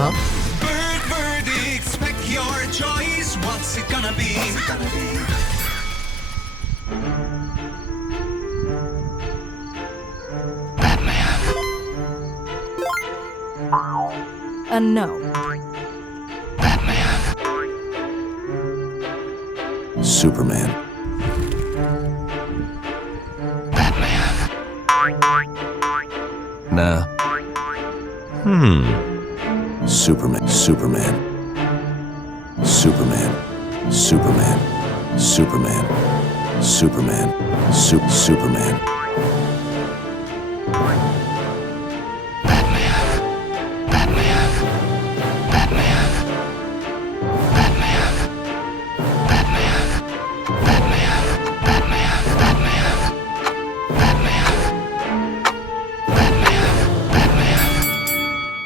Huh? Bird verdicts, pick your choice. What's it gonna be? Batman. No. Batman. Superman. Batman. Nah. Superman. Superman. Superman. Superman. Superman. Superman. Superman.